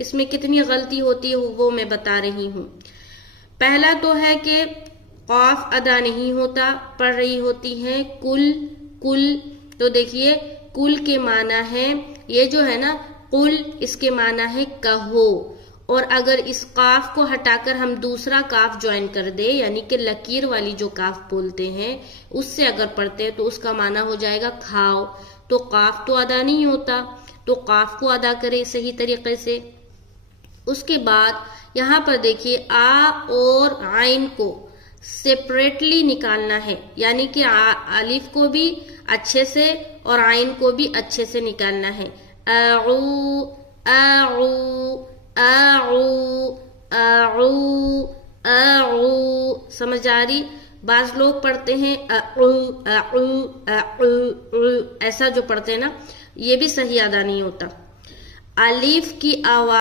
اس میں کتنی غلطی ہوتی ہے وہ میں بتا رہی ہوں۔ پہلا تو ہے کہ قاف ادا نہیں ہوتا، پڑھ رہی ہوتی ہیں کل کل، تو دیکھیے کل کے معنی ہے یہ جو ہے نا قل، اس کے معنی ہے کہو، اور اگر اس قاف کو ہٹا کر ہم دوسرا کاف جوائن کر دے یعنی کہ لکیر والی جو کاف بولتے ہیں اس سے اگر پڑھتے ہیں تو اس کا معنی ہو جائے گا کھاؤ، تو قاف تو ادا نہیں ہوتا، تو قاف کو ادا کرے صحیح طریقے سے۔ اس کے بعد یہاں پر دیکھیے آ اور عین کو سیپریٹلی نکالنا ہے، یعنی کہ الف کو بھی اچھے سے اور عین کو بھی اچھے سے نکالنا ہے۔ اعو اعو اعو اعو اعو، سمجھ آ رہی؟ بعض لوگ پڑھتے ہیں اعو اعو اعو ایسا جو پڑھتے ہیں نا، یہ بھی صحیح ادا نہیں ہوتا۔ الف کی آواز